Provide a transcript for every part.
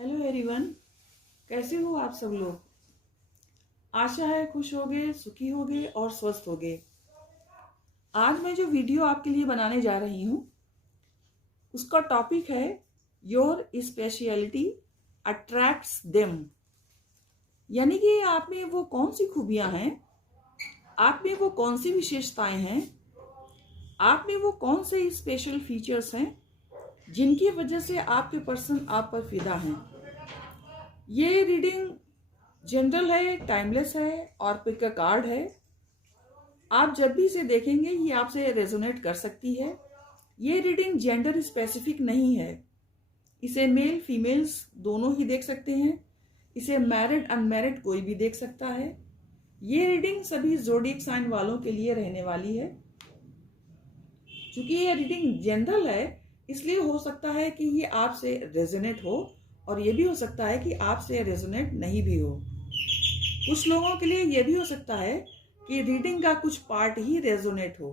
Hello everyone, कैसे हो आप सब लोग। आशा है खुश होगे, सुखी होगे और स्वस्थ होगे। आज मैं जो वीडियो आपके लिए बनाने जा रही हूँ उसका टॉपिक है योर स्पेशलिटी अट्रैक्ट्स देम। यानी कि आप में वो कौन सी खूबियाँ हैं, आप में वो कौन सी विशेषताएं हैं, आप में वो कौन से स्पेशल फीचर्स हैं जिनकी वजह से आपके पर्सन आप पर फिदा हैं। ये रीडिंग जनरल है, टाइमलेस है और पिक अ कार्ड है। आप जब भी इसे देखेंगे ये आपसे रेजोनेट कर सकती है। ये रीडिंग जेंडर स्पेसिफिक नहीं है, इसे मेल फीमेल्स दोनों ही देख सकते हैं। इसे मैरिड अनमैरिड कोई भी देख सकता है। ये रीडिंग सभी ज़ोडिएक साइन वालों के लिए रहने वाली है। चूंकि ये रीडिंग जनरल है इसलिए हो सकता है कि ये आपसे रेजोनेट हो और ये भी हो सकता है कि आपसे रेजोनेट नहीं भी हो। कुछ लोगों के लिए यह भी हो सकता है कि रीडिंग का कुछ पार्ट ही रेजोनेट हो।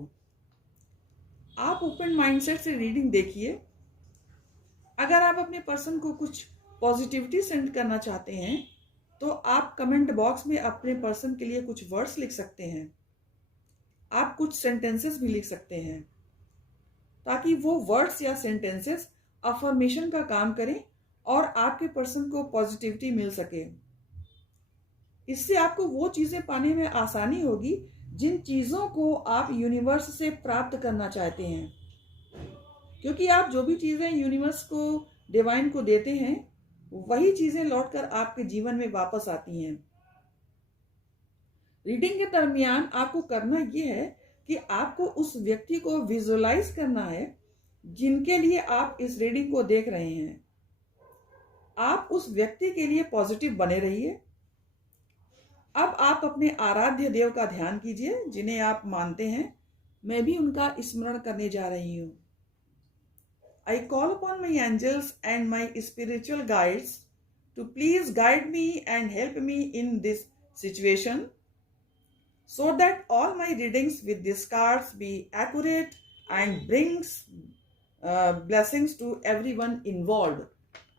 आप ओपन माइंडसेट से रीडिंग देखिए। अगर आप अपने पर्सन को कुछ पॉजिटिविटी सेंड करना चाहते हैं तो आप कमेंट बॉक्स में अपने पर्सन के लिए कुछ वर्ड्स लिख सकते हैं। आप कुछ सेंटेंसेस भी लिख सकते हैं ताकि वो वर्ड्स या सेंटेंसेस अफर्मेशन का काम करें और आपके पर्सन को पॉजिटिविटी मिल सके। इससे आपको वो चीजें पाने में आसानी होगी जिन चीजों को आप यूनिवर्स से प्राप्त करना चाहते हैं, क्योंकि आप जो भी चीजें यूनिवर्स को, डिवाइन को देते हैं वही चीजें लौटकर आपके जीवन में वापस आती हैं। रीडिंग के दरमियान आपको करना यह है कि आपको उस व्यक्ति को विजुअलाइज करना है जिनके लिए आप इस रीडिंग को देख रहे हैं। आप उस व्यक्ति के लिए पॉजिटिव बने रहिए। अब आप अपने आराध्य देव का ध्यान कीजिए जिन्हें आप मानते हैं। मैं भी उनका स्मरण करने जा रही हूँ। I call upon my angels and my spiritual guides to please guide me and help me in this situation so that all my readings with these cards be accurate and brings blessings to everyone involved.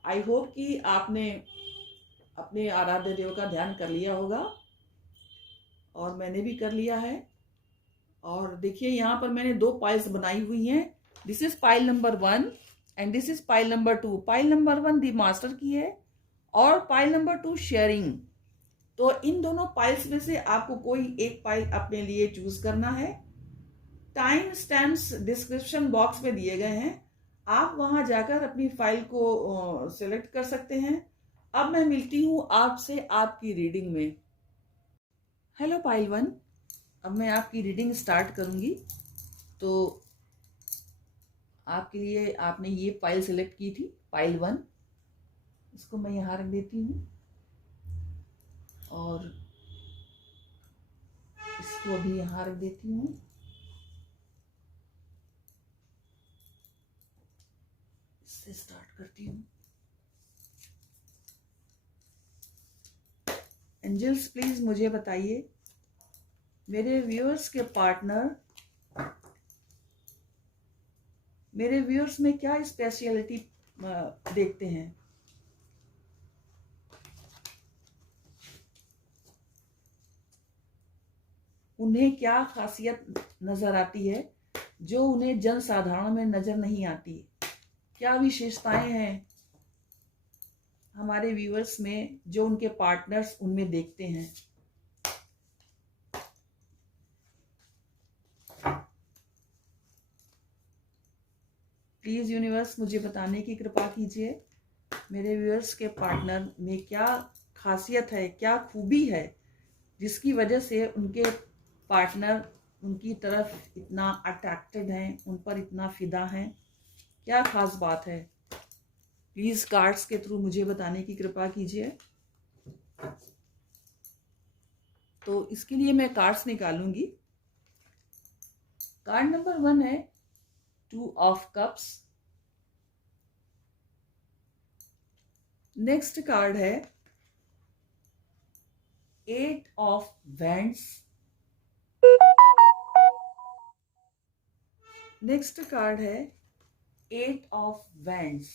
I hope कि आपने अपने आराध्य देव का ध्यान कर लिया होगा और मैंने भी कर लिया है। और देखिए यहाँ पर मैंने दो पाइल्स बनाई हुई हैं। This is pile number 1 and this is pile number 2। Pile number 1 the master की है और पाइल नंबर 2 शेयरिंग। तो इन दोनों पाइल्स में से आपको कोई एक पाइल अपने लिए चूज करना है। टाइम स्टैम्प्स डिस्क्रिप्शन बॉक्स में दिए गए हैं, आप वहां जाकर अपनी फाइल को सिलेक्ट कर सकते हैं। अब मैं मिलती हूँ आपसे आपकी रीडिंग में। हेलो पाइल 1, अब मैं आपकी रीडिंग स्टार्ट करूंगी। तो आपके लिए आपने ये फाइल सिलेक्ट की थी, फाइल 1। इसको मैं यहाँ रख देती हूँ और इसको अभी यहाँ रख देती हूँ। इससे स्टार्ट करती हूँ। एंजल्स प्लीज मुझे बताइए मेरे व्यूअर्स के पार्टनर, मेरे व्यूअर्स में क्या स्पेशलिटी देखते हैं। उन्हें क्या खासियत नजर आती है जो उन्हें जन साधारण में नजर नहीं आती। क्या विशेषताएं हैं हमारे व्यूअर्स में जो उनके पार्टनर्स उनमें देखते हैं। प्लीज यूनिवर्स मुझे बताने की कृपा कीजिए मेरे व्यूअर्स के पार्टनर में क्या खासियत है, क्या खूबी है जिसकी वजह से उनके पार्टनर उनकी तरफ इतना अट्रैक्टेड हैं, उन पर इतना फिदा हैं। क्या खास बात है, प्लीज कार्ड्स के थ्रू मुझे बताने की कृपा कीजिए। तो इसके लिए मैं कार्ड्स निकालूंगी। कार्ड नंबर 1 है 2 ऑफ कप्स। नेक्स्ट कार्ड है 8 ऑफ वैंड्स। नेक्स्ट कार्ड है 8 ऑफ वैंड्स।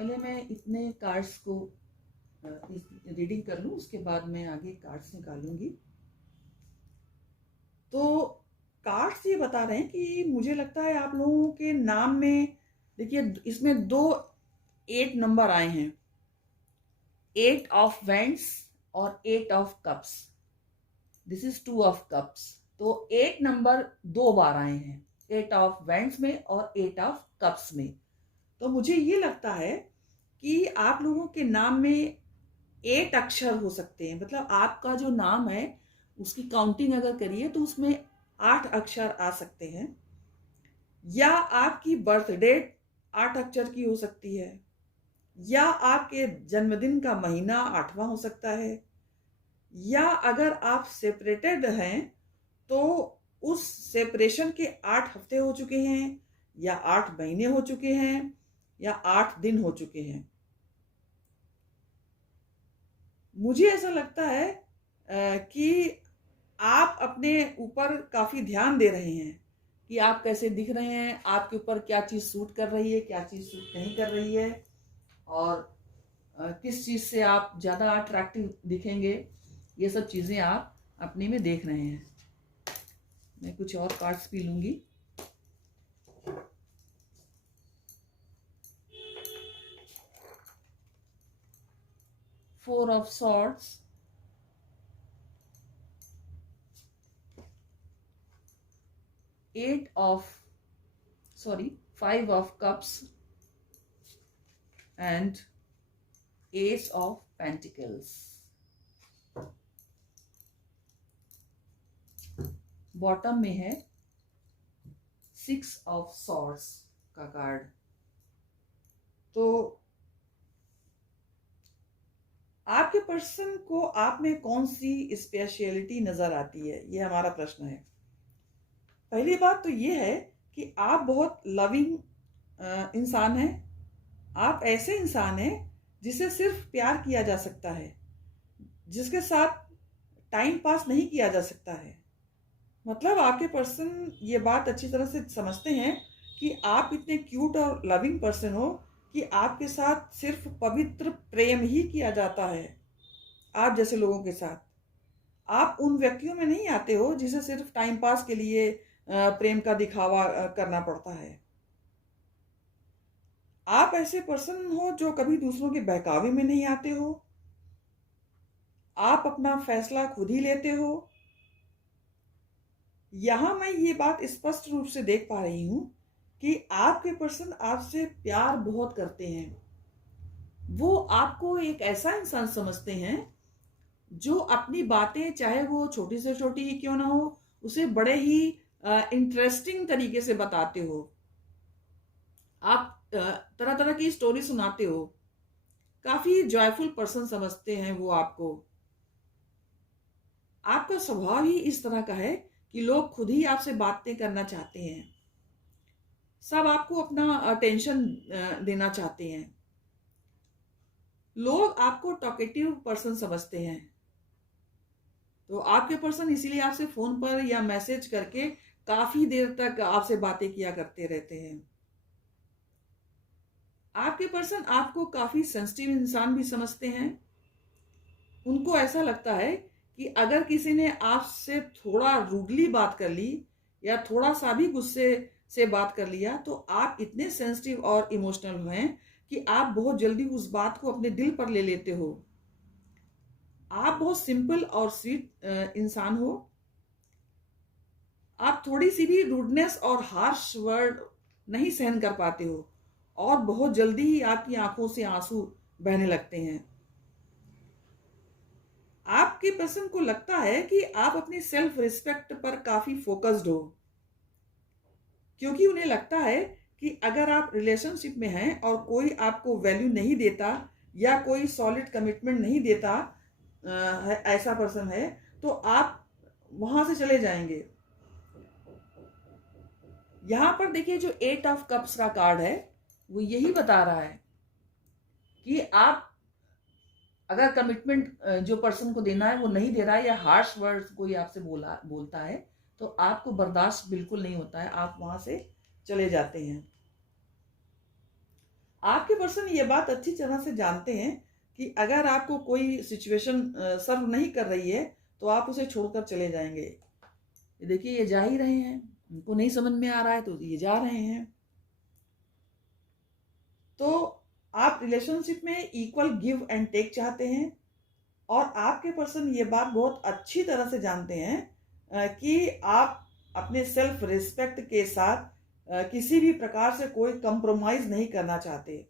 पहले मैं इतने कार्ड्स को रीडिंग कर लूँ, उसके बाद मैं आगे कार्ड्स निकालूंगी। तो कार्ड्स ये बता रहे हैं कि मुझे लगता है आप लोगों के नाम में, देखिए इसमें 8 नंबर आए हैं, 8 ऑफ वेंट्स और 8 of cups. This is 2 of cups. तो 8 नंबर 2 बार आए हैं, 8 ऑफ वेंट्स में और 8 ऑफ कप्स में। तो मुझे ये लगता है कि आप लोगों के नाम में 8 अक्षर हो सकते हैं। मतलब आपका जो नाम है उसकी काउंटिंग अगर करिए तो उसमें 8 अक्षर आ सकते हैं, या आपकी बर्थ डेट 8 अक्षर की हो सकती है, या आपके जन्मदिन का महीना 8वां हो सकता है, या अगर आप सेपरेटेड हैं तो उस सेपरेशन के 8 हफ्ते हो चुके हैं, या 8 महीने हो चुके हैं, या 8 दिन हो चुके हैं। मुझे ऐसा लगता है कि आप अपने ऊपर काफी ध्यान दे रहे हैं कि आप कैसे दिख रहे हैं, आपके ऊपर क्या चीज सूट कर रही है, क्या चीज सूट नहीं कर रही है, और किस चीज से आप ज्यादा अट्रैक्टिव दिखेंगे। ये सब चीजें आप अपने में देख रहे हैं। मैं कुछ और कार्ड्स भी लूंगी। Four of swords, five of cups and S of pentacles. Bottom में है 6 ऑफ सॉर्ड्स का कार्ड। तो आपके पर्सन को आप में कौन सी स्पेशलिटी नजर आती है, ये हमारा प्रश्न है। पहली बात तो ये है कि आप बहुत लविंग इंसान हैं। आप ऐसे इंसान हैं जिसे सिर्फ प्यार किया जा सकता है, जिसके साथ टाइम पास नहीं किया जा सकता है। मतलब आपके पर्सन ये बात अच्छी तरह से समझते हैं कि आप इतने क्यूट और लविंग पर्सन हो कि आपके साथ सिर्फ पवित्र प्रेम ही किया जाता है। आप जैसे लोगों के साथ आप उन व्यक्तियों में नहीं आते हो जिसे सिर्फ टाइम पास के लिए प्रेम का दिखावा करना पड़ता है। आप ऐसे पर्सन हो जो कभी दूसरों के बहकावे में नहीं आते हो। आप अपना फैसला खुद ही लेते हो। यहां मैं ये बात स्पष्ट रूप से देख पा रही हूं कि आपके पर्सन आपसे प्यार बहुत करते हैं। वो आपको एक ऐसा इंसान समझते हैं जो अपनी बातें, चाहे वो छोटी से छोटी ही क्यों ना हो, उसे बड़े ही इंटरेस्टिंग तरीके से बताते हो। आप तरह तरह की स्टोरी सुनाते हो। काफी जॉयफुल पर्सन समझते हैं वो आपको। आपका स्वभाव ही इस तरह का है कि लोग खुद ही आपसे बातें करना चाहते हैं। सब आपको अपना अटेंशन देना चाहते हैं। लोग आपको टॉकेटिव पर्सन समझते हैं। तो आपके पर्सन इसीलिए आपसे फोन पर या मैसेज करके काफी देर तक आपसे बातें किया करते रहते हैं। आपके पर्सन आपको काफी सेंसिटिव इंसान भी समझते हैं। उनको ऐसा लगता है कि अगर किसी ने आपसे थोड़ा रूडली बात कर ली या थोड़ा सा भी गुस्से से बात कर लिया, तो आप इतने सेंसिटिव और इमोशनल हैं कि आप बहुत जल्दी उस बात को अपने दिल पर ले लेते हो। आप बहुत सिंपल और स्वीट इंसान हो। आप थोड़ी सी भी रूडनेस और हार्श वर्ड नहीं सहन कर पाते हो और बहुत जल्दी ही आपकी आंखों से आंसू बहने लगते हैं। आपके पर्सन को लगता है कि आप अपनी सेल्फ रिस्पेक्ट पर काफी फोकस्ड हो, क्योंकि उन्हें लगता है कि अगर आप रिलेशनशिप में हैं और कोई आपको वैल्यू नहीं देता या कोई सॉलिड कमिटमेंट नहीं देता, ऐसा पर्सन है, तो आप वहां से चले जाएंगे। यहां पर देखिए जो 8 ऑफ कप्स का कार्ड है वो यही बता रहा है कि आप अगर कमिटमेंट जो पर्सन को देना है वो नहीं दे रहा है या हार्श वर्ड्स कोई आपसे बोलता है, तो आपको बर्दाश्त बिल्कुल नहीं होता है, आप वहां से चले जाते हैं। आपके पर्सन ये बात अच्छी तरह से जानते हैं कि अगर आपको कोई सिचुएशन सर्व नहीं कर रही है तो आप उसे छोड़कर चले जाएंगे। ये देखिए, ये जा ही रहे हैं, उनको नहीं समझ में आ रहा है तो ये जा रहे हैं। तो आप रिलेशनशिप में इक्वल गिव एंड टेक चाहते हैं, और आपके पर्सन ये बात बहुत अच्छी तरह से जानते हैं कि आप अपने सेल्फ रिस्पेक्ट के साथ किसी भी प्रकार से कोई कंप्रोमाइज नहीं करना चाहते।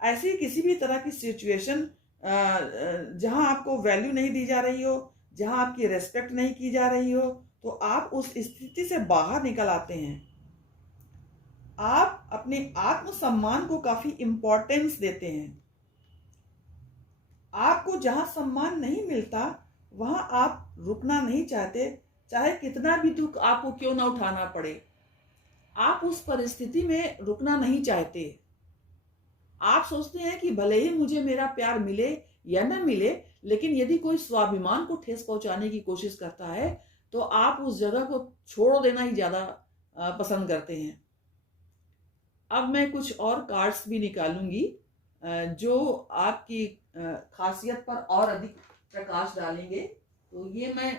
ऐसी किसी भी तरह की सिचुएशन जहां आपको वैल्यू नहीं दी जा रही हो, जहां आपकी रेस्पेक्ट नहीं की जा रही हो, तो आप उस स्थिति से बाहर निकल आते हैं। आप अपने आत्मसम्मान को काफी इंपॉर्टेंस देते हैं। आपको जहां सम्मान नहीं मिलता वहां आप रुकना नहीं चाहते, चाहे कितना भी दुख आपको क्यों ना उठाना पड़े। आप उस परिस्थिति में रुकना नहीं चाहते। आप सोचते हैं कि भले ही मुझे मेरा प्यार मिले या न मिले, लेकिन यदि कोई स्वाभिमान को ठेस पहुंचाने की कोशिश करता है तो आप उस जगह को छोड़ देना ही ज्यादा पसंद करते हैं। अब मैं कुछ और कार्ड्स भी निकालूंगी जो आपकी खासियत पर और अधिक प्रकाश डालेंगे। तो ये मैं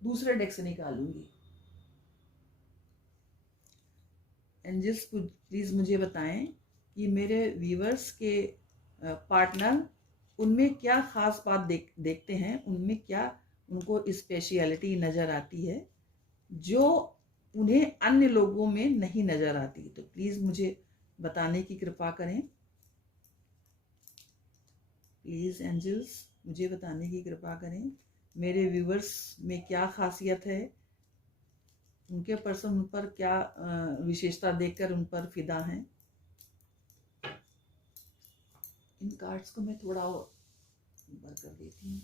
दूसरे डेक से निकालूंगी। एंजल्स प्लीज मुझे बताएं कि मेरे व्यूवर्स के पार्टनर उनमें क्या खास बात देखते हैं, उनमें क्या उनको स्पेशलिटी नज़र आती है जो उन्हें अन्य लोगों में नहीं नज़र आती। तो प्लीज़ मुझे बताने की कृपा करें। प्लीज़ एंजल्स मुझे बताने की कृपा करें मेरे व्यूवर्स में क्या खासियत है, उनके पर्सन उन पर क्या विशेषता देखकर उन पर फिदा हैं। इन कार्ड्स को मैं थोड़ा और ऊपर कर देती हूँ।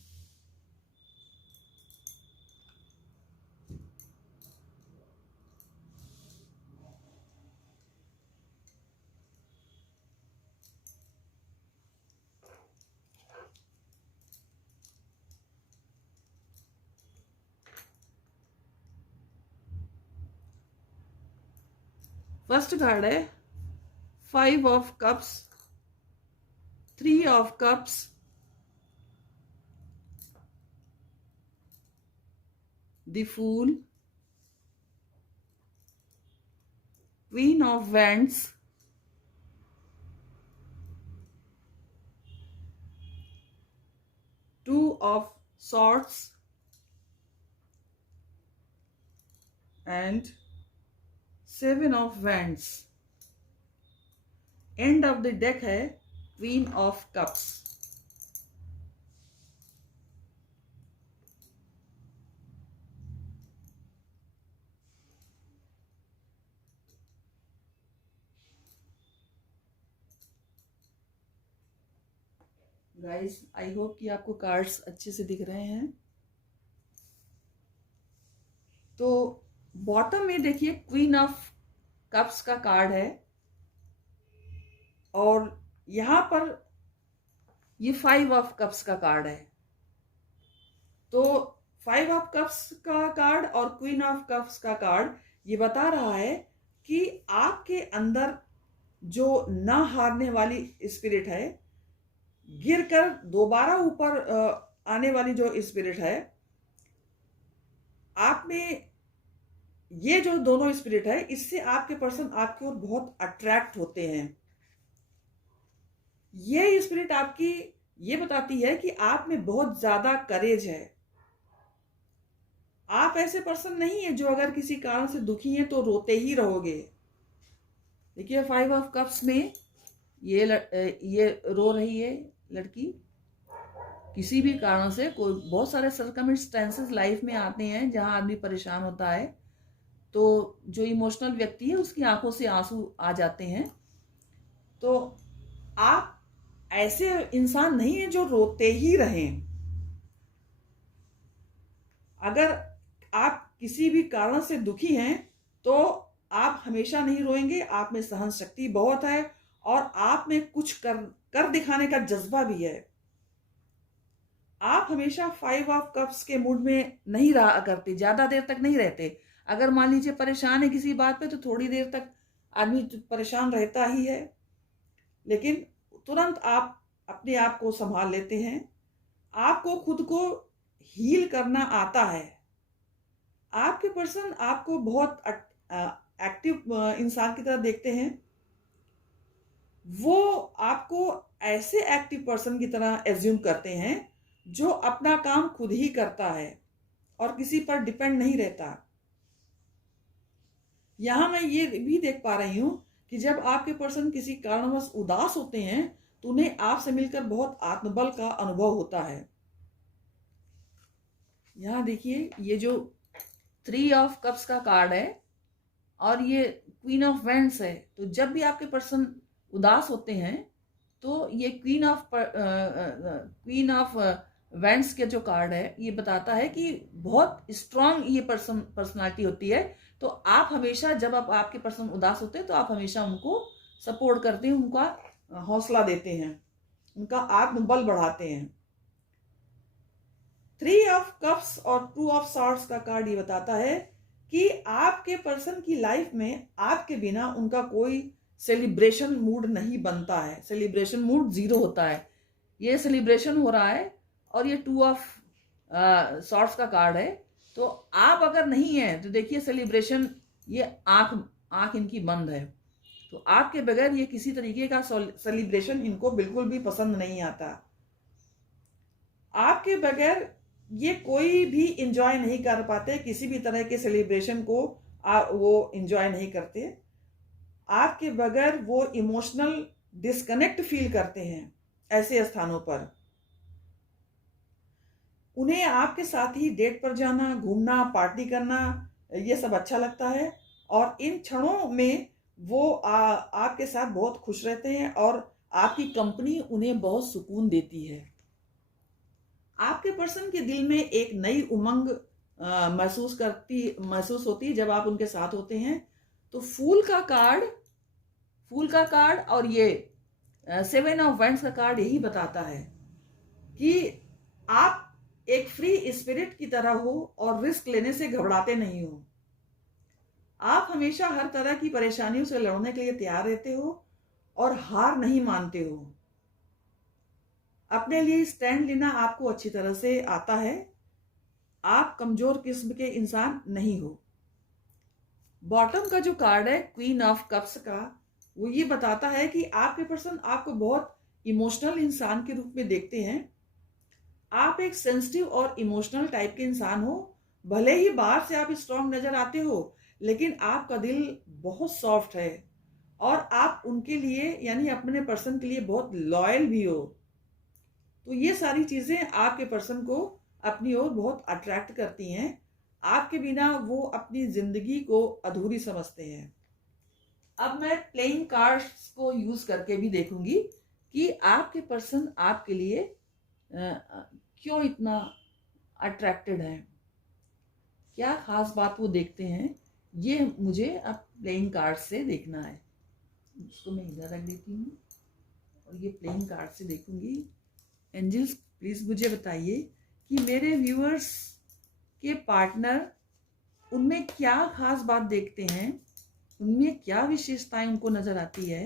फर्स्ट कार्ड है 5 of cups, 3 of cups, the fool, queen of wands, 2 of swords and 7 of wands। End of the deck है queen of cups. Guys, I hope कि आपको कार्ड्स अच्छे से दिख रहे हैं। तो बॉटम में देखिए क्वीन ऑफ कप्स का कार्ड है, और यहां पर ये 5 ऑफ कप्स का कार्ड है। तो 5 ऑफ कप्स का कार्ड और क्वीन ऑफ कप्स का कार्ड ये बता रहा है कि आपके अंदर जो ना हारने वाली स्पिरिट है, गिरकर दोबारा ऊपर आने वाली जो स्पिरिट है, आप में ये जो दोनों स्पिरिट है, इससे आपके पर्सन आपकी ओर बहुत अट्रैक्ट होते हैं। ये स्पिरिट आपकी ये बताती है कि आप में बहुत ज्यादा करेज है। आप ऐसे पर्सन नहीं है जो अगर किसी कारण से दुखी हैं तो रोते ही रहोगे। देखिए 5 ऑफ कप्स में ये रो रही है लड़की, किसी भी कारण से। कोई बहुत सारे सर्कमस्टेंसेस लाइफ में आते हैं जहां आदमी परेशान होता है, तो जो इमोशनल व्यक्ति है उसकी आंखों से आंसू आ जाते हैं। तो आप ऐसे इंसान नहीं है जो रोते ही रहें। अगर आप किसी भी कारण से दुखी हैं तो आप हमेशा नहीं रोएंगे। आप में सहन शक्ति बहुत है और आप में कुछ कर दिखाने का जज्बा भी है। आप हमेशा 5 ऑफ कप्स के मूड में नहीं रहा करते, ज्यादा देर तक नहीं रहते। अगर मान लीजिए परेशान है किसी बात पे तो थोड़ी देर तक आदमी परेशान रहता ही है, लेकिन तुरंत आप अपने आप को संभाल लेते हैं। आपको खुद को हील करना आता है। आपके पर्सन आपको बहुत एक्टिव इंसान की तरह देखते हैं। वो आपको ऐसे एक्टिव पर्सन की तरह एज्यूम करते हैं जो अपना काम खुद ही करता है और किसी पर डिपेंड नहीं रहता। यहां मैं ये भी देख पा रही हूं कि जब आपके पर्सन किसी कारणवश उदास होते हैं तो उन्हें आपसे मिलकर बहुत आत्मबल का अनुभव होता है। यहाँ देखिए, ये जो 3 ऑफ कप्स का कार्ड है और ये क्वीन ऑफ वेंड्स है, तो जब भी आपके पर्सन उदास होते हैं तो ये क्वीन ऑफ वेंड्स के जो कार्ड है ये बताता है कि बहुत स्ट्रांग ये पर्सनालिटी होती है। तो आप हमेशा, जब आपके पर्सन उदास होते हैं तो आप हमेशा उनको सपोर्ट करते हैं, उनका हौसला देते हैं, उनका आत्मबल बढ़ाते हैं। 3 ऑफ कप्स और 2 ऑफ सॉर्ड्स का कार्ड ये बताता है कि आपके पर्सन की लाइफ में आपके बिना उनका कोई सेलिब्रेशन मूड नहीं बनता है। सेलिब्रेशन मूड 0 होता है। ये सेलिब्रेशन हो रहा है और ये 2 ऑफ सॉर्ड्स का कार्ड है। तो आप अगर नहीं है तो देखिए सेलिब्रेशन, ये आंख इनकी बंद है। तो आपके बगैर ये किसी तरीके का सेलिब्रेशन इनको बिल्कुल भी पसंद नहीं आता। आपके बगैर ये कोई भी इंजॉय नहीं कर पाते, किसी भी तरह के सेलिब्रेशन को वो इंजॉय नहीं करते। आपके बगैर वो इमोशनल डिस्कनेक्ट फील करते हैं ऐसे स्थानों पर। उन्हें आपके साथ ही डेट पर जाना, घूमना, पार्टी करना, ये सब अच्छा लगता है और इन क्षणों में वो आपके साथ बहुत खुश रहते हैं और आपकी कंपनी उन्हें बहुत सुकून देती है। आपके पर्सन के दिल में एक नई उमंग महसूस होती है जब आप उनके साथ होते हैं। तो फूल का कार्ड और ये 7 ऑफ वैंड्स का कार्ड यही बताता है कि आप एक फ्री स्पिरिट की तरह हो और रिस्क लेने से घबराते नहीं हो। आप हमेशा हर तरह की परेशानियों से लड़ने के लिए तैयार रहते हो और हार नहीं मानते हो। अपने लिए स्टैंड लेना आपको अच्छी तरह से आता है। आप कमजोर किस्म के इंसान नहीं हो। बॉटम का जो कार्ड है क्वीन ऑफ कप्स का, वो ये बताता है कि आपके पर्सन आपको बहुत इमोशनल इंसान के रूप में देखते हैं। आप एक सेंसिटिव और इमोशनल टाइप के इंसान हो। भले ही बाहर से आप स्ट्रांग नजर आते हो, लेकिन आपका दिल बहुत सॉफ्ट है और आप उनके लिए, यानी अपने पर्सन के लिए बहुत लॉयल भी हो। तो ये सारी चीजें आपके पर्सन को अपनी ओर बहुत अट्रैक्ट करती हैं। आपके बिना वो अपनी जिंदगी को अधूरी समझते हैं। अब मैं प्लेइंग कार्ड्स को यूज करके भी देखूंगी कि आपके पर्सन आपके लिए क्यों इतना अट्रैक्टेड है, क्या खास बात वो देखते हैं, ये मुझे अब प्लेइंग कार्ड से देखना है। इसको मैं इधर रख देती हूँ और ये प्लेइंग कार्ड से देखूंगी। एंजल्स प्लीज मुझे बताइए कि मेरे व्यूअर्स के पार्टनर, उनमें क्या खास बात देखते हैं, उनमें क्या विशेषताएं उनको नजर आती है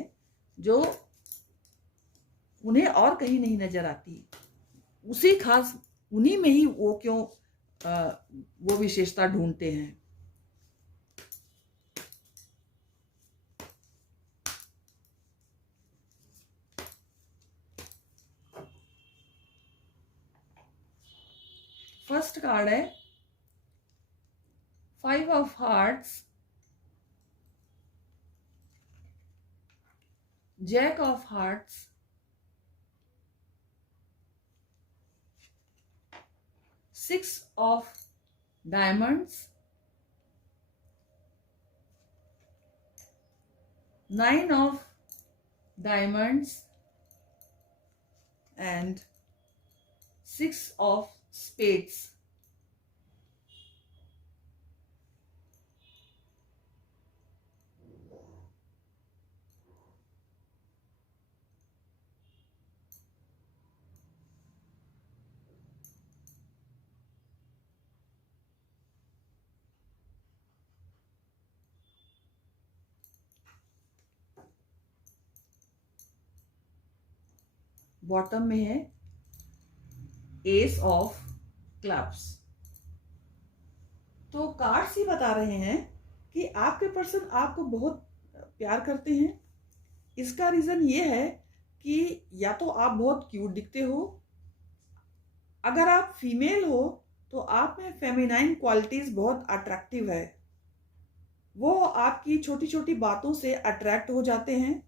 जो उन्हें और कहीं नहीं नजर आती। उन्हीं में ही वो क्यों वो विशेषता ढूंढते हैं। फर्स्ट कार्ड है 5 of hearts, jack of hearts, 6 of diamonds, 9 of diamonds and 6 of spades. Bottom में है एस ऑफ क्लब्स। तो कार्ड्स ही बता रहे हैं कि आपके पर्सन आपको बहुत प्यार करते हैं। इसका रीजन ये है कि या तो आप बहुत क्यूट दिखते हो, अगर आप फीमेल हो तो आप में फेमिनाइन क्वालिटीज बहुत अट्रैक्टिव है। वो आपकी छोटी छोटी बातों से अट्रैक्ट हो जाते हैं,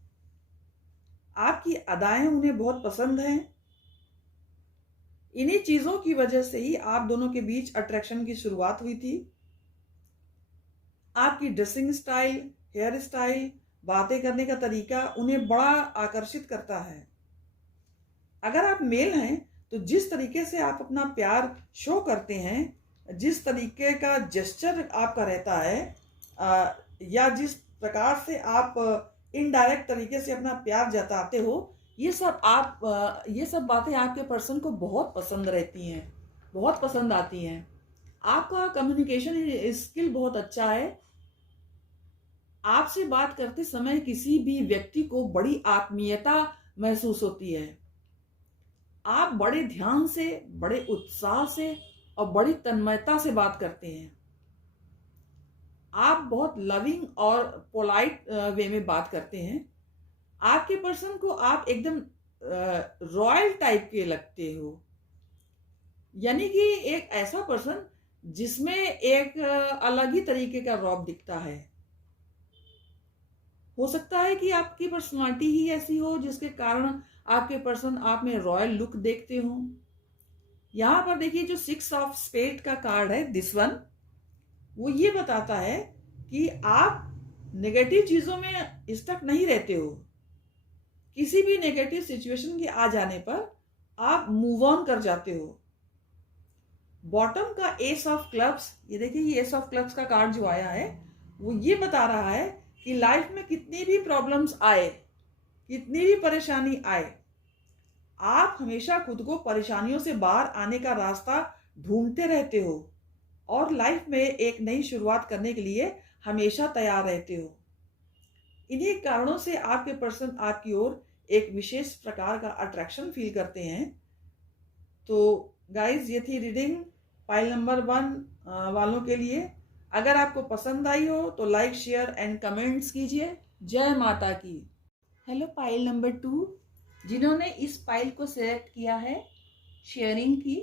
आपकी अदाएं उन्हें बहुत पसंद हैं। इन्हीं चीजों की वजह से ही आप दोनों के बीच अट्रैक्शन की शुरुआत हुई थी। आपकी ड्रेसिंग स्टाइल, हेयर स्टाइल, बातें करने का तरीका उन्हें बड़ा आकर्षित करता है। अगर आप मेल हैं तो जिस तरीके से आप अपना प्यार शो करते हैं, जिस तरीके का जेस्चर आपका रहता है, या जिस प्रकार से आप इनडायरेक्ट तरीके से अपना प्यार जताते हो, ये सब बातें आपके पर्सन को बहुत पसंद रहती हैं, बहुत पसंद आती हैं। आपका कम्युनिकेशन स्किल बहुत अच्छा है। आपसे बात करते समय किसी भी व्यक्ति को बड़ी आत्मीयता महसूस होती है। आप बड़े ध्यान से, बड़े उत्साह से और बड़ी तन्मयता से बात करते हैं। आप बहुत लविंग और पोलाइट वे में बात करते हैं। आपके पर्सन को आप एकदम रॉयल टाइप के लगते हो, यानी कि एक ऐसा पर्सन जिसमें एक अलग ही तरीके का रौब दिखता है। हो सकता है कि आपकी पर्सनालिटी ही ऐसी हो जिसके कारण आपके पर्सन आप में रॉयल लुक देखते हो। यहां पर देखिए जो 6 ऑफ स्पेड का कार्ड है, दिस वन, वो ये बताता है कि आप नेगेटिव चीजों में स्टक नहीं रहते हो। किसी भी नेगेटिव सिचुएशन के आ जाने पर आप मूव ऑन कर जाते हो। बॉटम का एस ऑफ क्लब्स, ये देखिए ये एस ऑफ क्लब्स का कार्ड जो आया है वो ये बता रहा है कि लाइफ में कितनी भी प्रॉब्लम्स आए, कितनी भी परेशानी आए, आप हमेशा खुद को परेशानियों से बाहर आने का रास्ता ढूंढते रहते हो और लाइफ में एक नई शुरुआत करने के लिए हमेशा तैयार रहते हो। इन्हीं कारणों से आपके पर्सन आपकी ओर एक विशेष प्रकार का अट्रैक्शन फील करते हैं। तो गाइज, ये थी रीडिंग पाइल नंबर 1 वालों के लिए। अगर आपको पसंद आई हो तो लाइक, शेयर एंड कमेंट्स कीजिए। जय माता की। हेलो पाइल नंबर 2, जिन्होंने इस पाइल को सिलेक्ट किया है शेयरिंग की,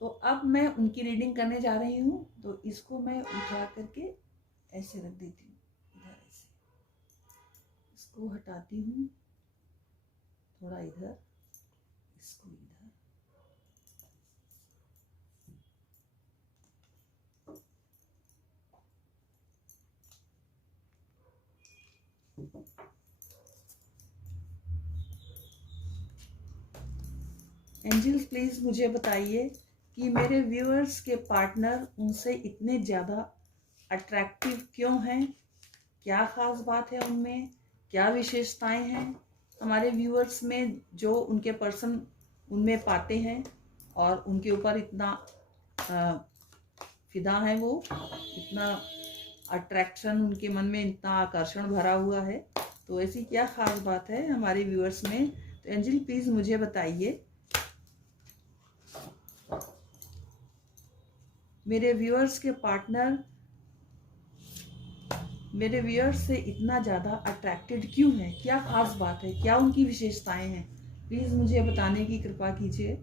तो अब मैं उनकी रीडिंग करने जा रही हूँ। तो इसको मैं उठा करके ऐसे रख देती हूँ, इधर ऐसे इसको हटाती हूँ, थोड़ा इधर, इसको इधर। एंजल्स प्लीज मुझे बताइए कि मेरे व्यूअर्स के पार्टनर उनसे इतने ज़्यादा अट्रैक्टिव क्यों हैं? क्या ख़ास बात है उनमें? क्या विशेषताएं हैं हमारे व्यूअर्स में जो उनके पर्सन उनमें पाते हैं और उनके ऊपर इतना फिदा है, वो इतना अट्रैक्शन उनके मन में, इतना आकर्षण भरा हुआ है। तो ऐसी क्या ख़ास बात है हमारे व्यूअर्स में? तो एंजल प्लीज़ मुझे बताइए। मेरे व्यूअर्स के पार्टनर मेरे व्यूअर्स से इतना ज़्यादा अट्रैक्टेड क्यों है? क्या खास बात है? क्या उनकी विशेषताएं हैं? प्लीज़ मुझे बताने की कृपा कीजिए।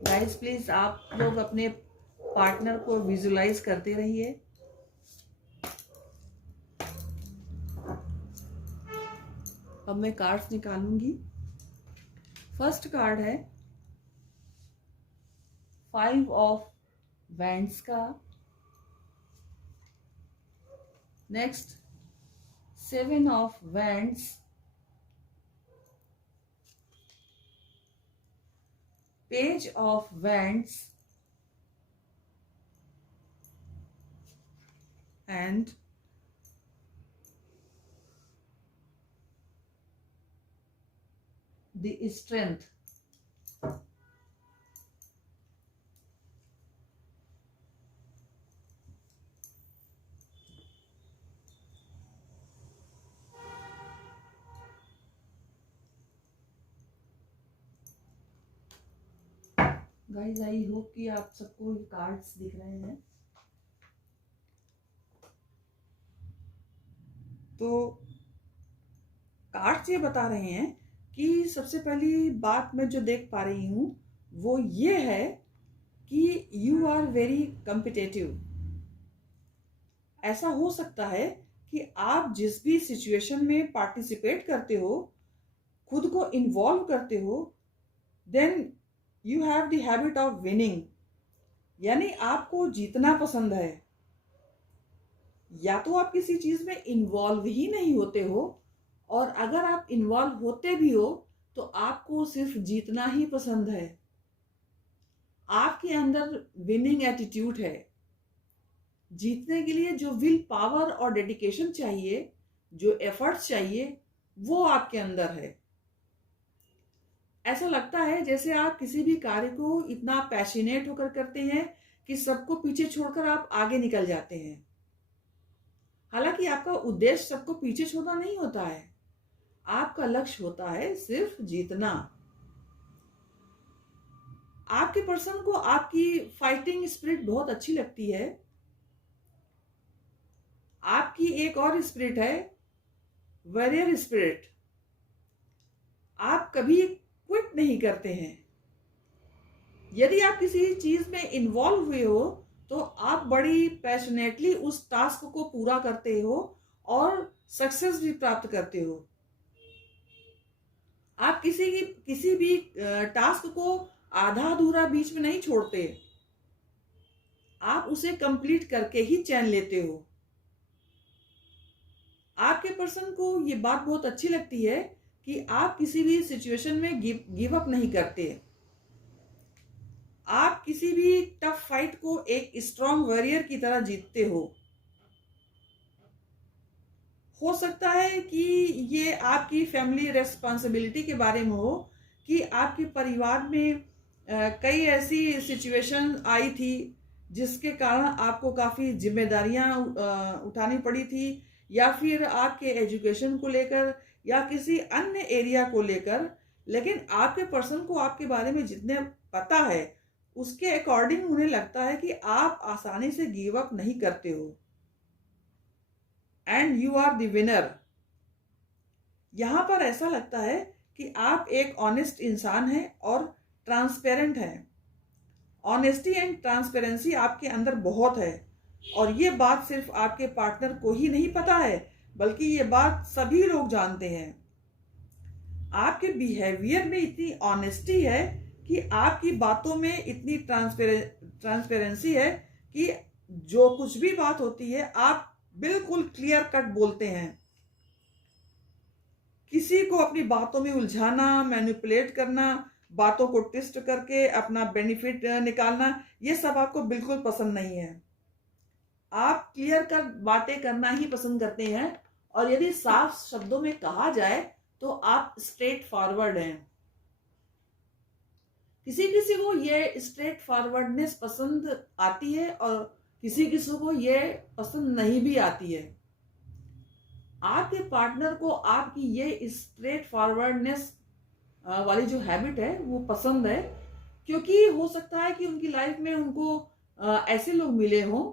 गाइस प्लीज़ आप लोग अपने पार्टनर को विजुलाइज करते रहिए। अब मैं कार्ड्स निकालूंगी। फर्स्ट कार्ड है 5 ऑफ वैंड्स का, next 7 of wands, page of wands and the strength. Guys, I hope कि आप सबको ये कार्ड्स दिख रहे हैं। तो कार्ड्स ये बता रहे हैं कि सबसे पहली बात मैं जो देख पा रही हूँ वो ये है कि यू आर वेरी कम्पिटेटिव। ऐसा हो सकता है कि आप जिस भी सिचुएशन में पार्टिसिपेट करते हो, खुद को इन्वॉल्व करते हो, then you have the habit of winning. यानी आपको जीतना पसंद है। या तो आप किसी चीज में इन्वॉल्व ही नहीं होते हो, और अगर आप इन्वॉल्व होते भी हो तो आपको सिर्फ जीतना ही पसंद है। आपके अंदर विनिंग एटीट्यूड है। जीतने के लिए जो विल पावर और डेडिकेशन चाहिए, जो एफर्ट्स चाहिए, वो आपके अंदर है। ऐसा लगता है जैसे आप किसी भी कार्य को इतना पैशनेट होकर करते हैं कि सबको पीछे छोड़कर आप आगे निकल जाते हैं। हालांकि आपका उद्देश्य सबको पीछे छोड़ना नहीं होता है। आपका लक्ष्य होता है सिर्फ जीतना। आपके पर्सन को आपकी फाइटिंग स्पिरिट बहुत अच्छी लगती है। आपकी एक और स्पिरिट है, वॉरियर स्पिरिट। आप कभी क्विट नहीं करते हैं। यदि आप किसी चीज में इन्वॉल्व हुए हो तो आप बड़ी पैशनेटली उस टास्क को पूरा करते हो और सक्सेस भी प्राप्त करते हो। आप किसी भी टास्क को आधा अधूरा बीच में नहीं छोड़ते। आप उसे कंप्लीट करके ही चैन लेते हो। आपके पर्सन को ये बात बहुत अच्छी लगती है कि आप किसी भी सिचुएशन में गिव अप नहीं करते। आप किसी भी टफ फाइट को एक स्ट्रॉन्ग वॉरियर की तरह जीतते हो सकता है कि ये आपकी फैमिली रेस्पॉन्सिबिलिटी के बारे में हो कि आपके परिवार में कई ऐसी सिचुएशन आई थी जिसके कारण आपको काफ़ी जिम्मेदारियां उठानी पड़ी थी, या फिर आपके एजुकेशन को लेकर या किसी अन्य एरिया को लेकर। लेकिन आपके पर्सन को आपके बारे में जितने पता है उसके अकॉर्डिंग उन्हें लगता है कि आप आसानी से गिव अप नहीं करते हो and you are the winner. यहां पर ऐसा लगता है कि आप एक ऑनेस्ट इंसान हैं और ट्रांसपेरेंट हैं। ऑनेस्टी एंड ट्रांसपेरेंसी आपके अंदर बहुत है, और ये बात सिर्फ आपके पार्टनर को ही नहीं पता है बल्कि ये बात सभी लोग जानते हैं। आपके बिहेवियर में इतनी ऑनेस्टी है कि आपकी बातों में इतनी ट्रांसपेरेंसी है कि जो कुछ भी बात होती है आप बिल्कुल क्लियर कट बोलते हैं। किसी को अपनी बातों में उलझाना, मैनिपुलेट करना, बातों को ट्विस्ट करके अपना बेनिफिट निकालना, ये सब आपको बिल्कुल पसंद नहीं है। आप क्लियर कट बातें करना ही पसंद करते हैं, और यदि साफ शब्दों में कहा जाए तो आप स्ट्रेट फॉरवर्ड हैं। किसी किसी को ये स्ट्रेट फॉरवर्डनेस पसंद आती है और किसी किसी को ये पसंद नहीं भी आती है। आपके पार्टनर को आपकी ये स्ट्रेट फॉरवर्डनेस वाली जो हैबिट है वो पसंद है, क्योंकि हो सकता है कि उनकी लाइफ में उनको ऐसे लोग मिले हों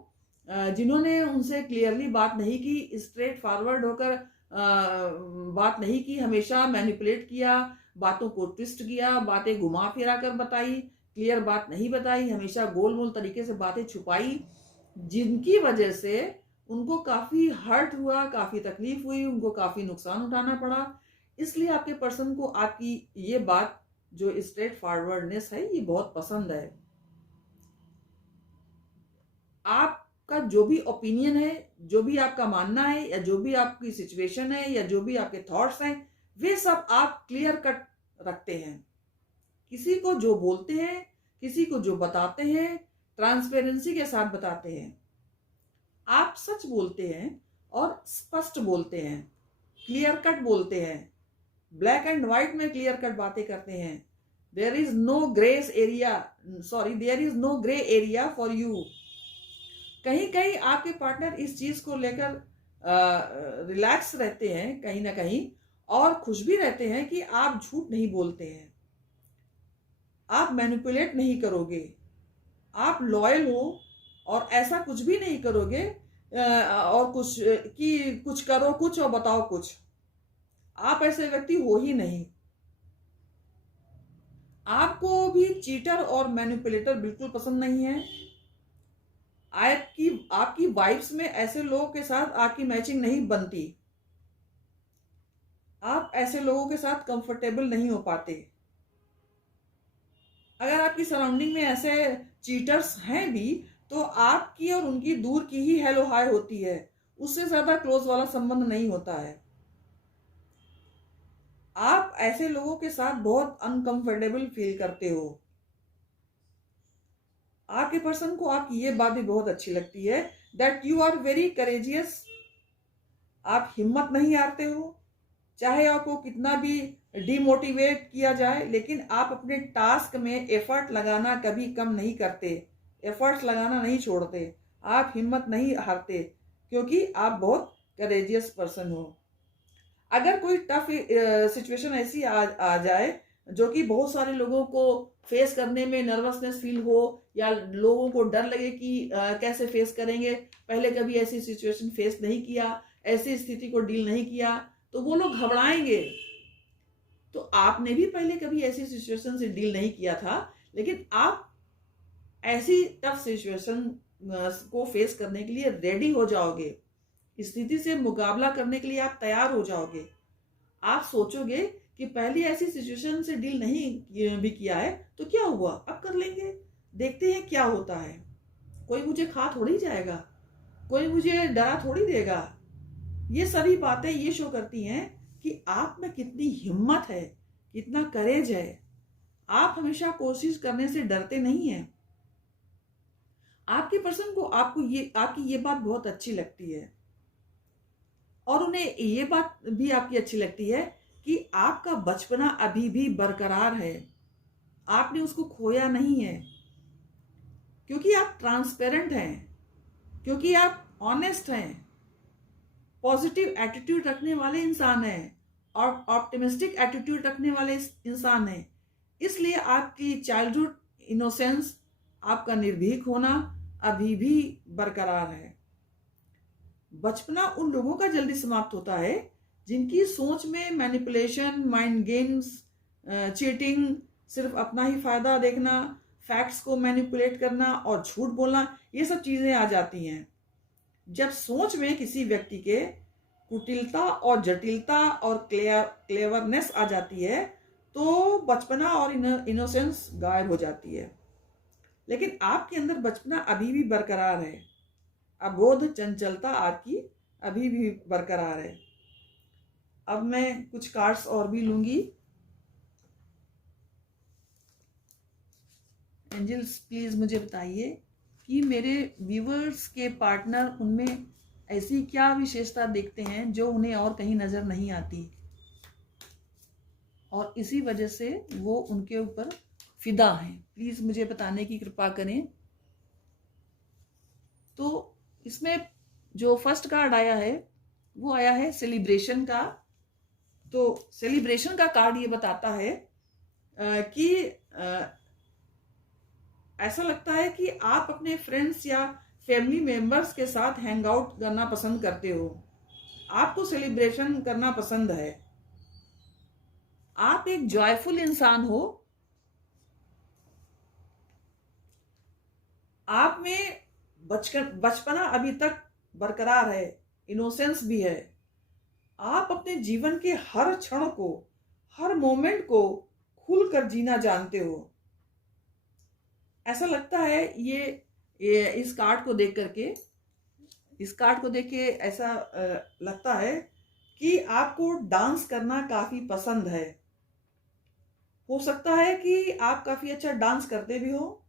जिन्होंने उनसे क्लियरली बात नहीं की, स्ट्रेट फॉरवर्ड होकर बात नहीं की, हमेशा मैनिपुलेट किया, बातों को ट्विस्ट किया, बातें घुमा फिरा कर बताई, क्लियर बात नहीं बताई, हमेशा गोल मोल तरीके से बातें छुपाई, जिनकी वजह से उनको काफी हर्ट हुआ, काफी तकलीफ हुई, उनको काफी नुकसान उठाना पड़ा। इसलिए आपके पर्सन को आपकी ये बात जो स्ट्रेट फॉरवर्डनेस है ये बहुत पसंद है। आपका जो भी ओपिनियन है, जो भी आपका मानना है, या जो भी आपकी सिचुएशन है, या जो भी आपके थॉट्स हैं, वे सब आप क्लियर कट रखते हैं। किसी को जो बोलते हैं, किसी को जो बताते हैं, ट्रांसपेरेंसी के साथ बताते हैं। आप सच बोलते हैं और स्पष्ट बोलते हैं, क्लियर कट बोलते हैं, ब्लैक एंड व्हाइट में क्लियर कट बातें करते हैं। There is no grace area, there is no grey area for you. कहीं कहीं आपके पार्टनर इस चीज को लेकर रिलैक्स रहते हैं कहीं ना कहीं, और खुश भी रहते हैं कि आप झूठ नहीं बोलते हैं। आप मैनिपुलेट नहीं करोगे, आप लॉयल हो और ऐसा कुछ भी नहीं करोगे और कुछ कि कुछ करो कुछ और बताओ कुछ। आप ऐसे व्यक्ति हो ही नहीं। आपको भी चीटर और मैनिपुलेटर बिल्कुल पसंद नहीं है। आपकी वाइब्स में ऐसे लोगों के साथ आपकी मैचिंग नहीं बनती। आप ऐसे लोगों के साथ कंफर्टेबल नहीं हो पाते। अगर आपकी सराउंडिंग में ऐसे चीटर्स हैं भी तो आपकी और उनकी दूर की ही हेलो हाय होती है, उससे ज्यादा क्लोज वाला संबंध नहीं होता है। आप ऐसे लोगों के साथ बहुत अनकंफर्टेबल फील करते हो। आपके पर्सन को आपकी ये बात भी बहुत अच्छी लगती है that you are very courageous. आप हिम्मत नहीं हारते हो, चाहे आपको कितना भी डिमोटिवेट किया जाए, लेकिन आप अपने टास्क में एफर्ट लगाना कभी कम नहीं करते, एफर्ट्स लगाना नहीं छोड़ते, आप हिम्मत नहीं हारते, क्योंकि आप बहुत करेजियस पर्सन हो। अगर कोई टफ सिचुएशन ऐसी आ जाए जो कि बहुत सारे लोगों को फेस करने में नर्वसनेस फील हो या लोगों को डर लगे कि कैसे फेस करेंगे, पहले कभी ऐसी सिचुएशन फेस नहीं किया, ऐसी स्थिति को डील नहीं किया, तो वो लोग घबराएंगे। तो आपने भी पहले कभी ऐसी सिचुएशन से डील नहीं किया था, लेकिन आप ऐसी टफ सिचुएशन को फेस करने के लिए रेडी हो जाओगे, स्थिति से मुकाबला करने के लिए आप तैयार हो जाओगे। आप सोचोगे कि पहले ऐसी सिचुएशन से डील नहीं भी किया है तो क्या हुआ, अब कर लेंगे, देखते हैं क्या होता है, कोई मुझे खा थोड़ी जाएगा, कोई मुझे डरा थोड़ी देगा। ये सभी बातें ये शो करती हैं कि आप में कितनी हिम्मत है, कितना करेज है। आप हमेशा कोशिश करने से डरते नहीं हैं। आपके पर्सन को आपकी ये बात बहुत अच्छी लगती है और उन्हें ये बात भी आपकी अच्छी लगती है कि आपका बचपना अभी भी बरकरार है, आपने उसको खोया नहीं है, क्योंकि आप ट्रांसपेरेंट हैं, क्योंकि आप ऑनेस्ट हैं, पॉजिटिव एटीट्यूड रखने वाले इंसान हैं और ऑप्टिमिस्टिक एटीट्यूड रखने वाले इंसान हैं। इसलिए आपकी चाइल्डहुड इनोसेंस, आपका निर्भीक होना अभी भी बरकरार है। बचपना उन लोगों का जल्दी समाप्त होता है जिनकी सोच में मैनिपुलेशन, माइंड गेम्स, चीटिंग, सिर्फ अपना ही फायदा देखना, फैक्ट्स को मैनिपुलेट करना और झूठ बोलना, ये सब चीजें आ जाती हैं। जब सोच में किसी व्यक्ति के कुटिलता और जटिलता और क्लेवरनेस आ जाती है तो बचपना और इनोसेंस गायब हो जाती है। लेकिन आपके अंदर बचपना अभी भी बरकरार है, अबोध चंचलता आपकी अभी भी बरकरार है। अब मैं कुछ कार्ड्स और भी लूंगी। एंजल्स प्लीज मुझे बताइए कि मेरे व्यूवर्स के पार्टनर उनमें ऐसी क्या विशेषता देखते हैं जो उन्हें और कहीं नजर नहीं आती और इसी वजह से वो उनके ऊपर फिदा हैं। प्लीज मुझे बताने की कृपा करें। तो इसमें जो फर्स्ट कार्ड आया है वो आया है सेलिब्रेशन का। तो सेलिब्रेशन का कार्ड ये बताता है कि ऐसा लगता है कि आप अपने फ्रेंड्स या फैमिली मेंबर्स के साथ हैंग आउट करना पसंद करते हो, आपको सेलिब्रेशन करना पसंद है, आप एक जॉयफुल इंसान हो, आप में बचपना अभी तक बरकरार है, इनोसेंस भी है, आप अपने जीवन के हर क्षण को, हर मोमेंट को खुलकर जीना जानते हो। ऐसा लगता है ये इस कार्ड को देख के ऐसा लगता है कि आपको डांस करना काफी पसंद है। हो सकता है कि आप काफी अच्छा डांस करते भी हो।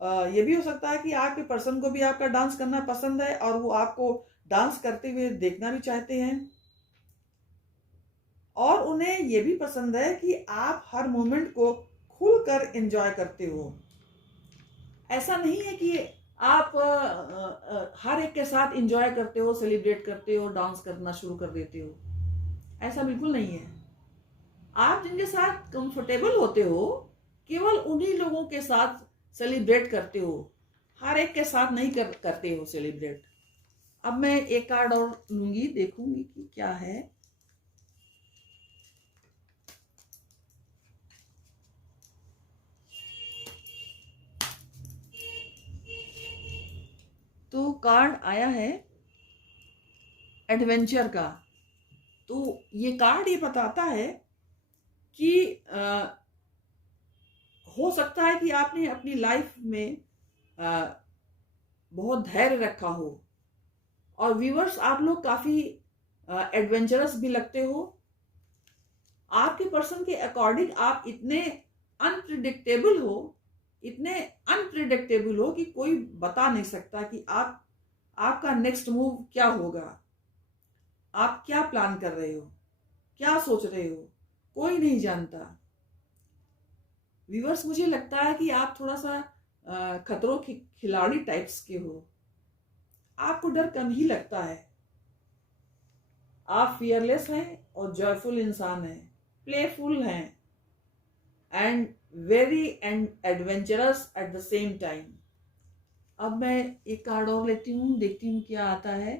ये भी हो सकता है कि आपके पर्सन को भी आपका डांस करना पसंद है और वो आपको डांस करते हुए देखना भी चाहते हैं और उन्हें ये भी पसंद है कि आप हर मोमेंट को खुलकर एंजॉय करते हो। ऐसा नहीं है कि आप हर एक के साथ एंजॉय करते हो, सेलिब्रेट करते हो, डांस करना शुरू कर देते हो, ऐसा बिल्कुल नहीं है। आप जिनके साथ कंफर्टेबल होते हो केवल उन्हीं लोगों के साथ सेलिब्रेट करते हो, हर एक के साथ नहीं करते हो सेलिब्रेट। अब मैं एक कार्ड और लूंगी, देखूंगी कि क्या है। तो कार्ड आया है एडवेंचर का। तो ये कार्ड ये बताता है कि हो सकता है कि आपने अपनी लाइफ में बहुत धैर्य रखा हो, और व्यूअर्स आप लोग काफी एडवेंचरस भी लगते हो। आपके पर्सन के अकॉर्डिंग आप इतने अनप्रिडिक्टेबल हो, इतने अनप्रिडिक्टेबल हो कि कोई बता नहीं सकता कि आपका नेक्स्ट मूव क्या होगा, आप क्या प्लान कर रहे हो, क्या सोच रहे हो, कोई नहीं जानता। व्यूअर्स मुझे लगता है कि आप थोड़ा सा खतरों के खिलाड़ी टाइप्स के हो, आपको डर कम ही लगता है। आप फियरलेस हैं और जॉयफुल इंसान हैं, प्लेफुल हैं and very and adventurous at the same time. अब मैं एक कार्ड और लेती हूँ, देखती हूँ क्या आता है।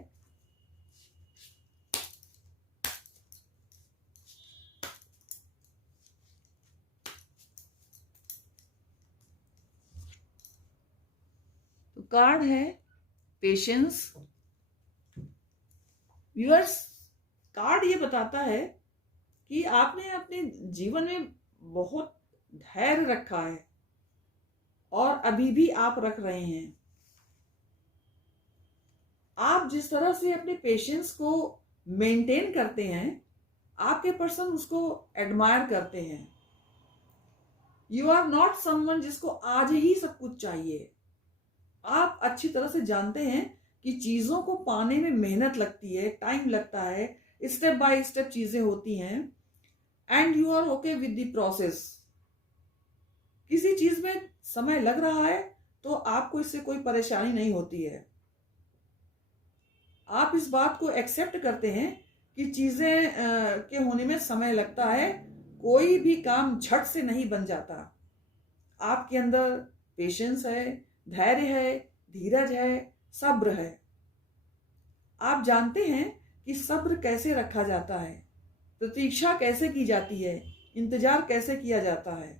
तो कार्ड है पेशेंस। व्यूअर्स कार्ड ये बताता है कि आपने अपने जीवन में बहुत धैर्य रखा है और अभी भी आप रख रहे हैं। आप जिस तरह से अपने पेशेंस को मेंटेन करते हैं, आपके पर्सन उसको एडमायर करते हैं। यू आर नॉट समवन जिसको आज ही सब कुछ चाहिए। आप अच्छी तरह से जानते हैं कि चीजों को पाने में मेहनत लगती है, टाइम लगता है, स्टेप बाय स्टेप चीजें होती हैं, and you are okay with the process. किसी चीज में समय लग रहा है तो आपको इससे कोई परेशानी नहीं होती है। आप इस बात को एक्सेप्ट करते हैं कि चीजें के होने में समय लगता है, कोई भी काम झट से नहीं बन जाता। आपके अंदर पेशेंस है, धैर्य है, धीरज है, सब्र है। आप जानते हैं कि सब्र कैसे रखा जाता है, प्रतीक्षा कैसे की जाती है, इंतजार कैसे किया जाता है।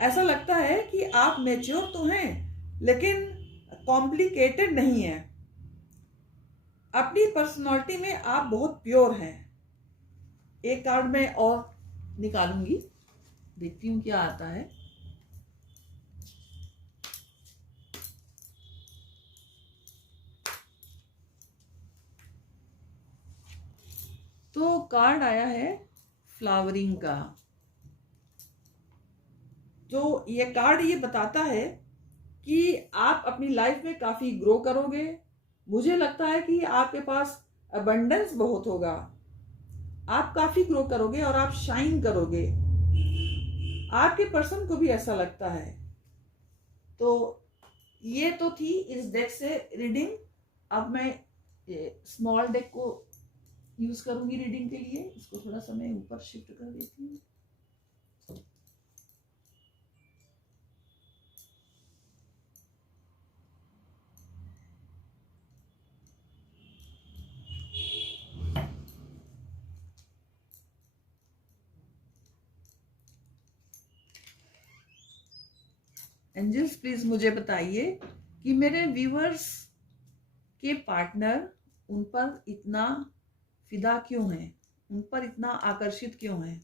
ऐसा लगता है कि आप मैच्योर तो हैं लेकिन कॉम्प्लिकेटेड नहीं है। अपनी पर्सनालिटी में आप बहुत प्योर हैं। एक कार्ड में और निकालूंगी, देखती हूँ क्या आता है। तो कार्ड आया है फ्लावरिंग का। तो ये कार्ड ये बताता है कि आप अपनी लाइफ में काफी ग्रो करोगे। मुझे लगता है कि आपके पास अबंडेंस बहुत होगा, आप काफी ग्रो करोगे और आप शाइन करोगे। आपके पर्सन को भी ऐसा लगता है। तो ये तो थी इस डेक से रीडिंग। अब मैं स्मॉल डेक को यूज करूंगी रीडिंग के लिए। इसको थोड़ा सा मैं ऊपर शिफ्ट कर देती हूँ। एंजल्स प्लीज मुझे बताइए कि मेरे व्यूअर्स के पार्टनर उन पर इतना फिदा क्यों है, उन पर इतना आकर्षित क्यों है।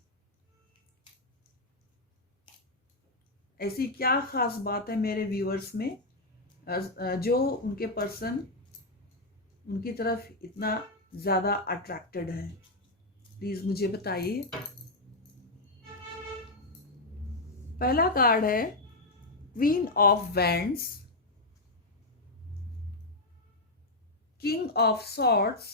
ऐसी क्या खास बात है मेरे व्यूअर्स में जो उनके पर्सन उनकी तरफ इतना ज्यादा अट्रैक्टेड है। प्लीज मुझे बताइए। पहला कार्ड है queen of wands, king of swords,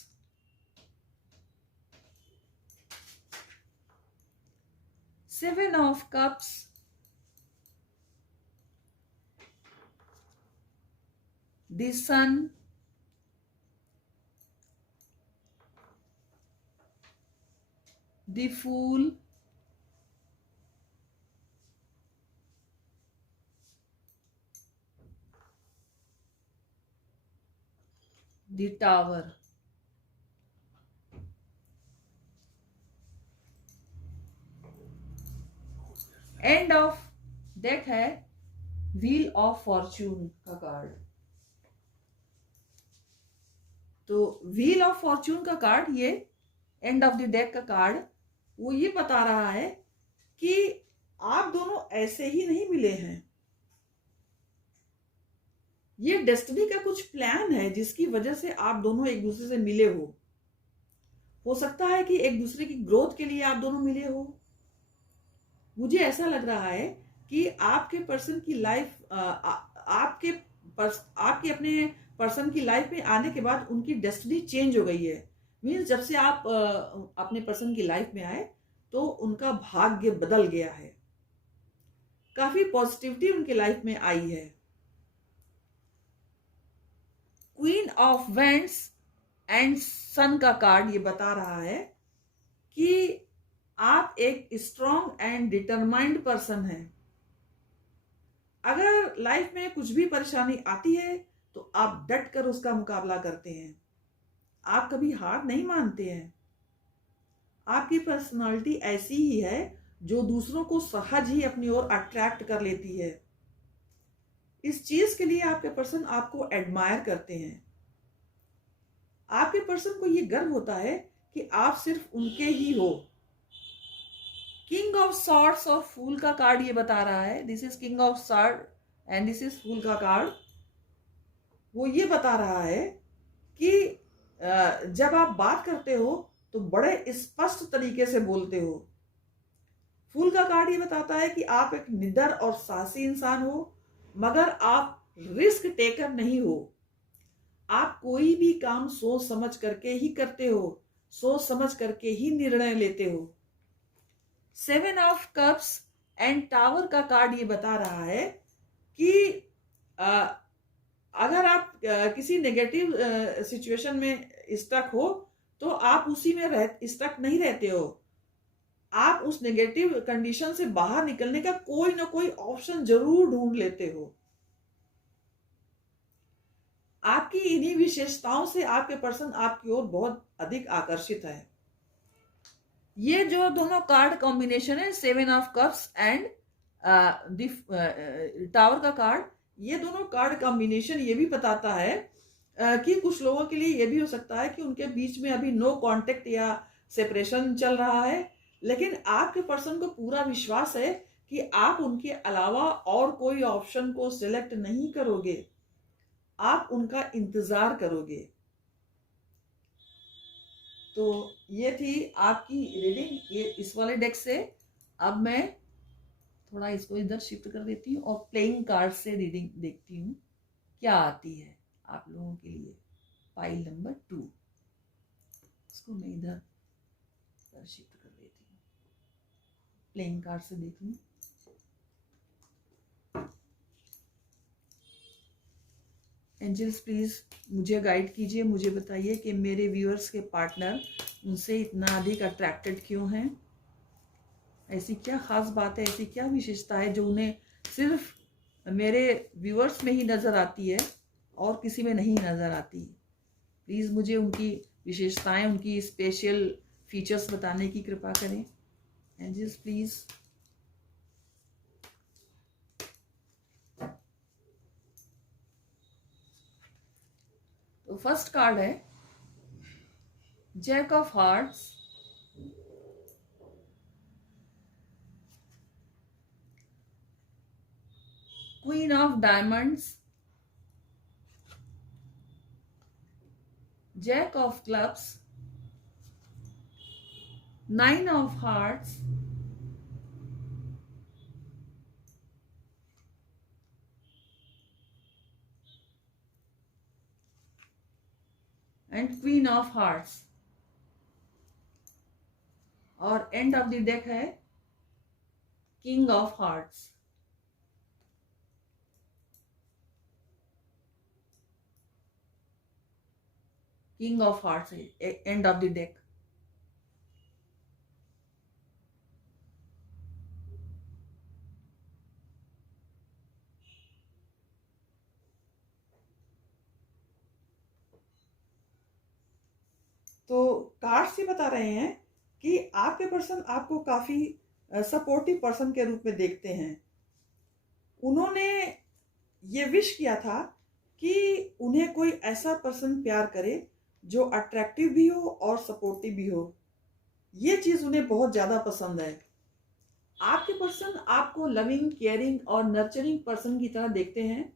seven of cups, the sun, the fool, the tower. End of deck है व्हील ऑफ फॉर्चून का कार्ड। तो व्हील ऑफ फॉर्चून का कार्ड, ये एंड ऑफ द डेक का card, वो ये बता रहा है कि आप दोनों ऐसे ही नहीं मिले हैं। ये डेस्टिनी का कुछ प्लान है जिसकी वजह से आप दोनों एक दूसरे से मिले हो सकता है कि एक दूसरे की ग्रोथ के लिए आप दोनों मिले हो। मुझे ऐसा लग रहा है कि आपके पर्सन की लाइफ, आपके अपने पर्सन की लाइफ में आने के बाद उनकी डेस्टिनी चेंज हो गई है। मीन्स जब से आप अपने पर्सन की लाइफ में आए तो उनका भाग्य बदल गया है, काफी पॉजिटिविटी उनकी लाइफ में आई है। क्वीन ऑफ वेंट्स एंड सन का कार्ड ये बता रहा है कि आप एक स्ट्रॉन्ग एंड डिटरमाइंड पर्सन हैं। अगर लाइफ में कुछ भी परेशानी आती है तो आप डट कर उसका मुकाबला करते हैं, आप कभी हार नहीं मानते हैं। आपकी पर्सनालिटी ऐसी ही है जो दूसरों को सहज ही अपनी ओर अट्रैक्ट कर लेती है। इस चीज के लिए आपके पर्सन आपको एडमायर करते हैं। आपके पर्सन को यह गर्व होता है कि आप सिर्फ उनके ही हो। किंग ऑफ सॉर्ड्स और फूल का कार्ड ये बता रहा है, this is king of sword and this is fool का कार्ड। वो ये बता रहा है कि जब आप बात करते हो तो बड़े स्पष्ट तरीके से बोलते हो। फूल का कार्ड ये बताता है कि आप एक निडर और साहसी इंसान हो, मगर आप रिस्क टेकर नहीं हो। आप कोई भी काम सोच समझ करके ही करते हो, सोच समझ करके ही निर्णय लेते हो। 7 ऑफ कप्स एंड टावर का कार्ड ये बता रहा है कि अगर आप किसी नेगेटिव सिचुएशन में स्टक हो तो आप उसी में स्टक नहीं रहते हो। आप उस नेगेटिव कंडीशन से बाहर निकलने का कोई ना कोई ऑप्शन जरूर ढूंढ लेते हो। आपकी इन्हीं विशेषताओं से आपके पर्सन आपकी ओर बहुत अधिक आकर्षित है। ये जो दोनों कार्ड कॉम्बिनेशन है, 7 ऑफ कप्स एंड टावर का कार्ड, ये दोनों कार्ड कॉम्बिनेशन ये भी बताता है कि कुछ लोगों के लिए ये भी हो सकता है कि उनके बीच में अभी नो कांटेक्ट या सेपरेशन चल रहा है, लेकिन आपके पर्सन को पूरा विश्वास है कि आप उनके अलावा और कोई ऑप्शन को सिलेक्ट नहीं करोगे, आप उनका इंतजार करोगे। तो ये थी आपकी रीडिंग ये इस वाले डेक से। अब मैं थोड़ा इसको इधर शिफ्ट कर देती हूँ और प्लेइंग कार्ड से रीडिंग देखती हूँ क्या आती है आप लोगों के लिए। पाइल नंबर 2, इसको मैं इधर शिफ्ट कर देती हूँ, प्लेइंग कार्ड से देख लूँ। एंजल्स प्लीज मुझे गाइड कीजिए, मुझे बताइए कि मेरे व्यूअर्स के पार्टनर उनसे इतना अधिक अट्रैक्टेड क्यों हैं। ऐसी क्या खास बात है, ऐसी क्या विशेषता है जो उन्हें सिर्फ मेरे व्यूअर्स में ही नजर आती है और किसी में नहीं नजर आती। प्लीज मुझे उनकी विशेषताएं, उनकी स्पेशल फीचर्स बताने की कृपा करें। Angels please. तो फर्स्ट कार्ड है jack of hearts, queen of diamonds, jack of clubs, 9 of hearts, and queen of hearts. और एंड ऑफ द डेक है king of hearts. King of hearts है end of the deck. Cards ये बता रहे हैं कि आपके पर्सन आपको काफी सपोर्टिव पर्सन के रूप में देखते हैं। उन्होंने ये विश किया था कि उन्हें कोई ऐसा पर्सन प्यार करे जो अट्रैक्टिव भी हो और सपोर्टिव भी हो। ये चीज उन्हें बहुत ज्यादा पसंद है। आपके पर्सन आपको लविंग, केयरिंग और नर्चरिंग पर्सन की तरह देखते हैं।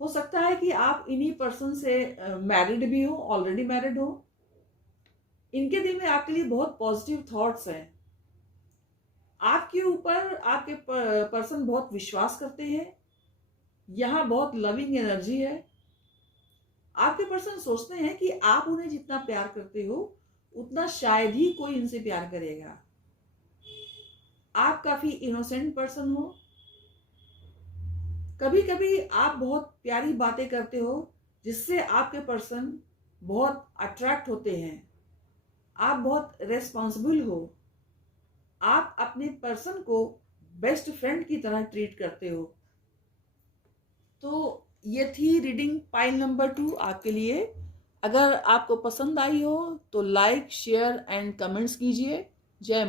हो सकता है कि आप इन्हीं पर्सन से मैरिड भी हो, ऑलरेडी मैरिड हो। इनके दिल में आपके लिए बहुत पॉजिटिव थॉट्स हैं। आपके ऊपर आपके पर्सन बहुत विश्वास करते हैं। यहाँ बहुत लविंग एनर्जी है। आपके पर्सन सोचते हैं कि आप उन्हें जितना प्यार करते हो उतना शायद ही कोई इनसे प्यार करेगा। आप काफी इनोसेंट पर्सन हो। कभी कभी आप बहुत प्यारी बातें करते हो जिससे आपके पर्सन बहुत अट्रैक्ट होते हैं। आप बहुत रेस्पॉन्सिबल हो। आप अपने पर्सन को बेस्ट फ्रेंड की तरह ट्रीट करते हो। तो ये थी रीडिंग पाइल नंबर 2 आपके लिए। अगर आपको पसंद आई हो तो लाइक, शेयर एंड कमेंट्स कीजिए। जय